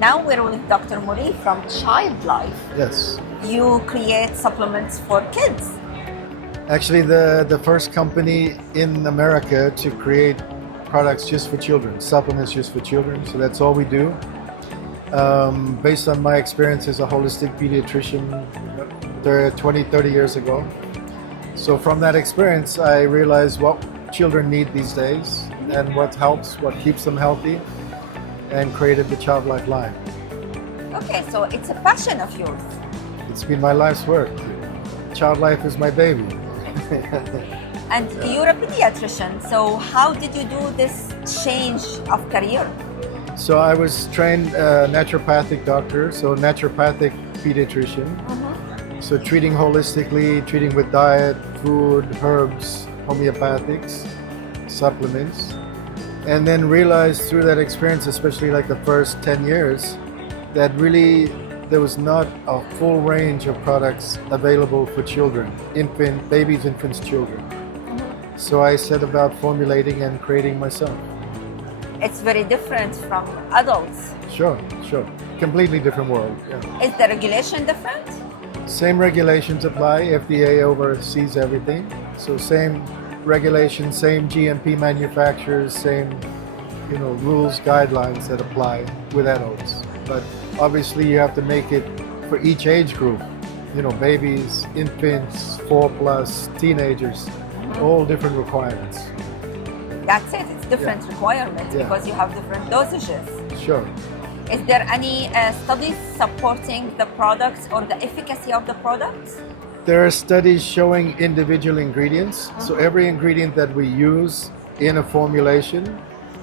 Now we're with Dr. Nouri from ChildLife. Yes. You create supplements for kids. Actually, the first company in America to create products just for children, supplements just for children. So that's all we do. Based on my experience as a holistic pediatrician 20, 30 years ago. So from that experience, I realized what children need these days and what helps, what keeps them healthy, and created the ChildLife line. Okay, so it's a passion of yours. It's been my life's work. ChildLife is my baby. And you're a pediatrician, so how did you do this change of career? So I was trained naturopathic doctor, so naturopathic pediatrician. So treating holistically, treating with diet, food, herbs, homeopathics, supplements. And then realized through that experience, especially like the first 10 years, that really there was not a full range of products available for children, babies, infants, children. So I set about formulating and creating myself. It's very different from adults. Sure. Completely different world. Yeah. Is the regulation different? Same regulations apply. FDA oversees everything. So same regulations, same GMP manufacturers, same rules, guidelines that apply with adults. But obviously you have to make it for each age group. Babies, infants, 4+, teenagers, all different requirements. That's it. It's different requirements because you have different dosages. Sure. Is there any studies supporting the products or the efficacy of the products? There are studies showing individual ingredients. So every ingredient that we use in a formulation,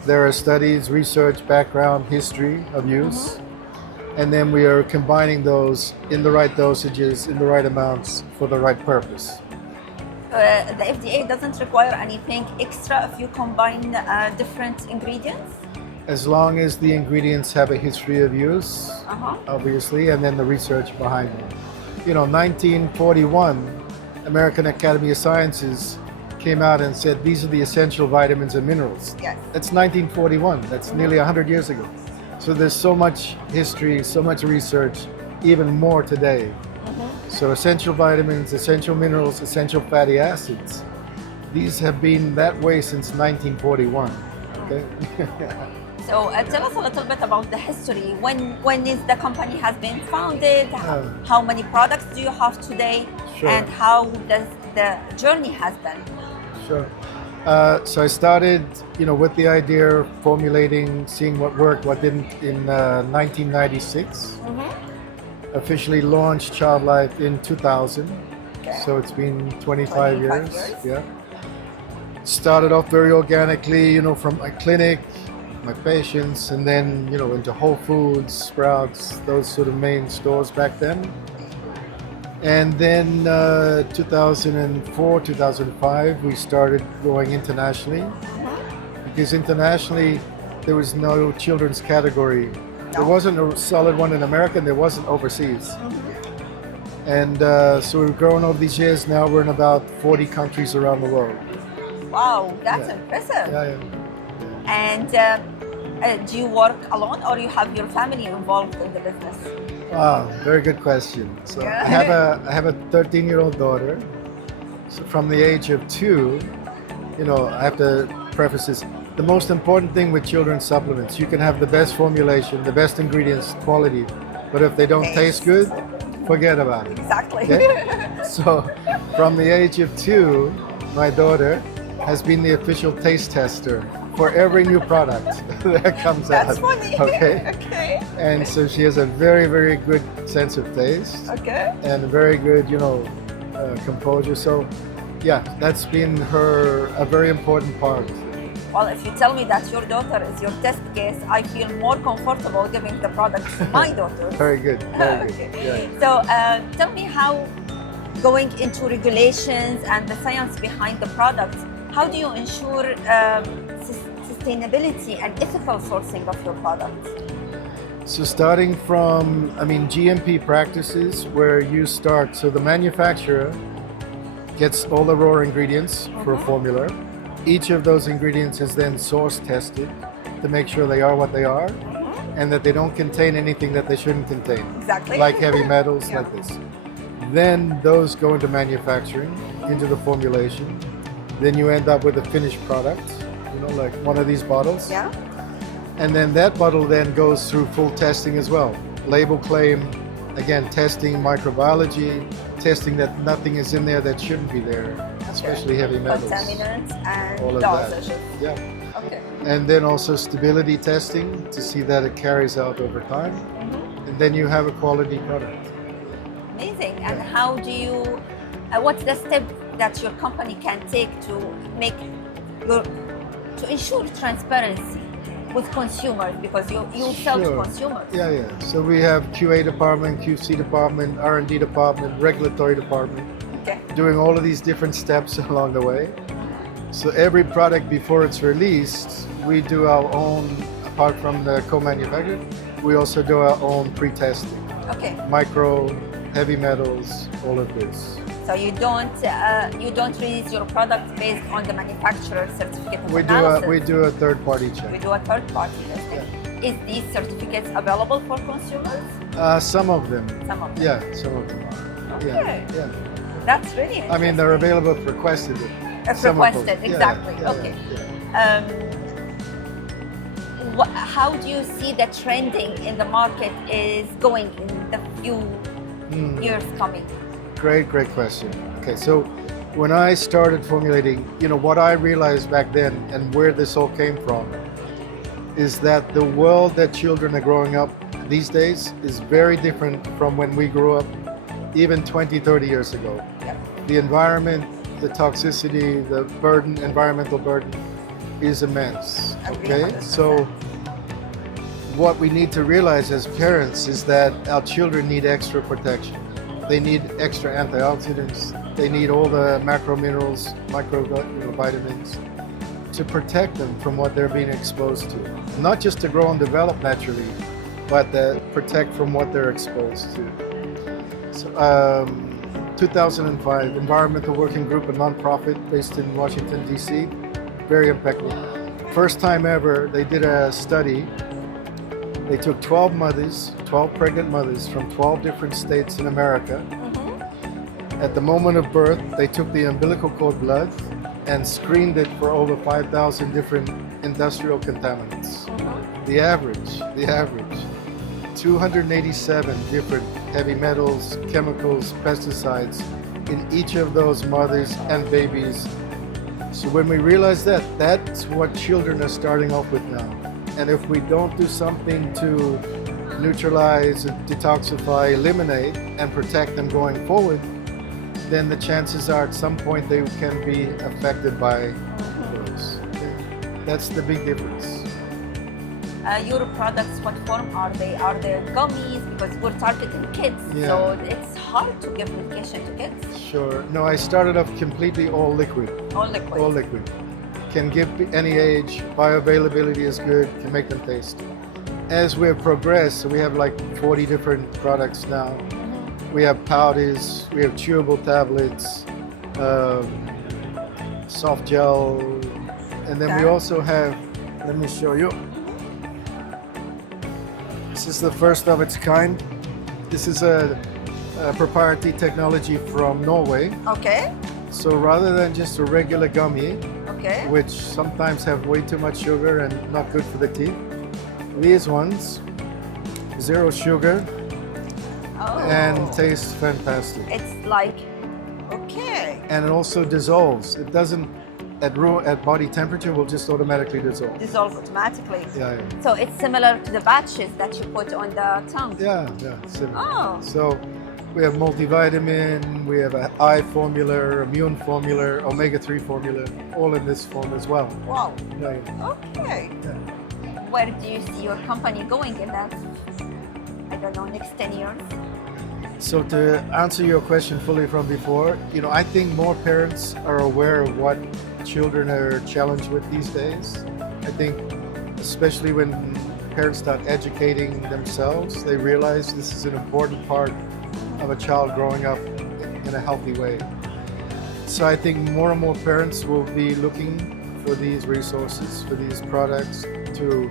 there are studies, research, background, history of use. And then we are combining those in the right dosages, in the right amounts for the right purpose. The FDA doesn't require anything extra if you combine different ingredients? As long as the ingredients have a history of use, obviously, and then the research behind them. 1941, American Academy of Sciences came out and said these are the essential vitamins and minerals. Yes. That's 1941. That's nearly 100 years ago. So there's so much history, so much research, even more today. So essential vitamins, essential minerals, essential fatty acids, these have been that way since 1941. Okay. So tell us a little bit about the history. When is the company has been founded? How many products do you have today? Sure. And how does the journey has been? Sure. So I started, with the idea of formulating, seeing what worked, what didn't in 1996. Officially launched ChildLife in 2000. Okay. So it's been 25 years. Yeah. Started off very organically, from my clinic, my patients, and then, into Whole Foods, Sprouts, those sort of main stores back then. And then 2004, 2005, we started going internationally. Because internationally, there was no children's category. There wasn't a solid one in America, and there wasn't overseas. And so we've grown over these years. Now we're in about 40 countries around the world. Wow, that's impressive. Yeah. And do you work alone or you have your family involved in the business? Wow, very good question. So I have a 13-year-old daughter. So from the age of 2, I have to preface this. The most important thing with children's supplements, you can have the best formulation, the best ingredients, quality, but if they don't taste good, forget about it. Exactly. Okay? So from the age of 2, my daughter has been the official taste tester for every new product that comes out. That's funny. Okay. Okay. And so she has a very, very good sense of taste. Okay. And a very good, composure. So yeah, that's been a very important part. Well, if you tell me that your daughter is your test case, I feel more comfortable giving the product to my daughter. Very good. Very good. Okay. Yeah. So tell me how going into regulations and the science behind the products, how do you ensure sustainability and ethical sourcing of your products? So starting from, GMP practices where you start, so the manufacturer gets all the raw ingredients for a formula. Each of those ingredients is then source tested to make sure they are what they are. and that they don't contain anything that they shouldn't contain. Exactly. Like heavy metals, Yeah. like this. Then those go into manufacturing, into the formulation. Then you end up with a finished product, like one of these bottles. Yeah. And then that bottle then goes through full testing as well. Label claim, again, testing microbiology, testing that nothing is in there that shouldn't be there, especially heavy metals. Contaminants and All of that. dosages. Yeah. Okay. And then also stability testing to see that it carries out over time. And then you have a quality product. Amazing. And how do you, what's the step that your company can take to to ensure transparency with consumers, because you sell to Sure. consumers? Yeah. So we have QA department, QC department, R&D department, regulatory department, Okay. doing all of these different steps along the way. So every product before it's released, we do our own, apart from the co-manufacturer, we also do our own pre-testing. Okay. Micro, heavy metals, all of this. So you don't release your product based on the manufacturer certificate of We analysis. do a third-party check. We do a third party testing. Is these certificates available for consumers? Some of them. Some of them. Yeah, some of them are. Okay. Yeah. That's really interesting. I mean, they're available if requested. If Some of them. requested, Yeah, exactly. yeah, Okay. yeah. How do you see the trending in the market is going in the few years coming? Great question. Okay, so when I started formulating, what I realized back then and where this all came from is that the world that children are growing up these days is very different from when we grew up even 20, 30 years ago. Yeah. The environment, the toxicity, the burden, environmental burden is immense. Okay, 100%. so what we need to realize as parents is that our children need extra protection. They need extra antioxidants. They need all the macro minerals, vitamins to protect them from what they're being exposed to. Not just to grow and develop naturally, but to protect from what they're exposed to. So, 2005, Environmental Working Group, a nonprofit based in Washington, D.C. Very impeccable. First time ever, they did a study. They took 12 pregnant mothers from 12 different states in America. At the moment of birth, they took the umbilical cord blood and screened it for over 5,000 different industrial contaminants. The average, 287 different heavy metals, chemicals, pesticides in each of those mothers and babies. So when we realize that, that's what children are starting off with now. And if we don't do something to neutralize, detoxify, eliminate, and protect them going forward, then the chances are at some point they can be affected by those. That's the big difference. Your products, what form are they? Are they gummies? Because we're targeting kids, so it's hard to give medication to kids. Sure. No, I started off completely all liquid. All liquid. All liquid. Can give any age, bioavailability is good, can make them taste. As we have progressed, so we have like 40 different products now. We have powders, we have chewable tablets, soft gel, and then we also have, let me show you. This is the first of its kind. This is a proprietary technology from Norway. Okay. So rather than just a regular gummy, which sometimes have way too much sugar and not good for the teeth, these ones, 0 sugar, and tastes fantastic. It's like, And it also dissolves. It doesn't, at body temperature, will just automatically dissolve. Dissolve automatically. Yeah. So it's similar to the patches that you put on the tongue. Yeah, similar. Oh. So we have multivitamin, we have an eye formula, immune formula, omega-3 formula, all in this form as well. Wow. Yeah. Okay. Where do you see your company going in that, I don't know, next 10 years? So to answer your question fully from before, I think more parents are aware of what children are challenged with these days. I think especially when parents start educating themselves, they realize this is an important part of a child growing up in a healthy way. So I think more and more parents will be looking for these resources, for these products to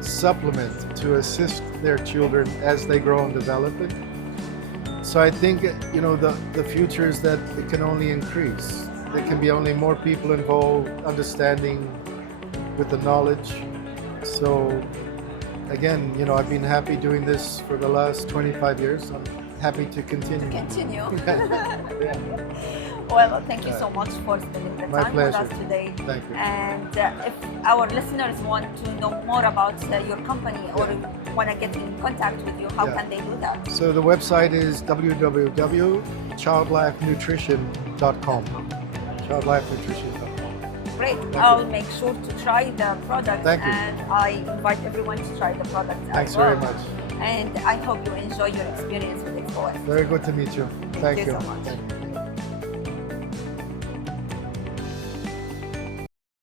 supplement to assist their children as they grow and develop it. So I think, you know, the future is that it can only increase. There can be only more people involved, understanding with the knowledge. So again, you know, I've been happy doing this for the last 25 years. I'm happy to continue. Yeah. Well, thank you so much for spending the My time with pleasure. us today. Thank you. And if our listeners want to know more about your company or want to get in contact with you, how Yeah. can they do that? So the website is www.childlifenutrition.com. Childlifenutrition.com. Great. you. I'll make sure to try the product. Thank you. And I invite everyone to try the product Thanks as well. very much. And I hope you enjoy your experience with Expo. Very good to meet you. Thank you so much. Thank you.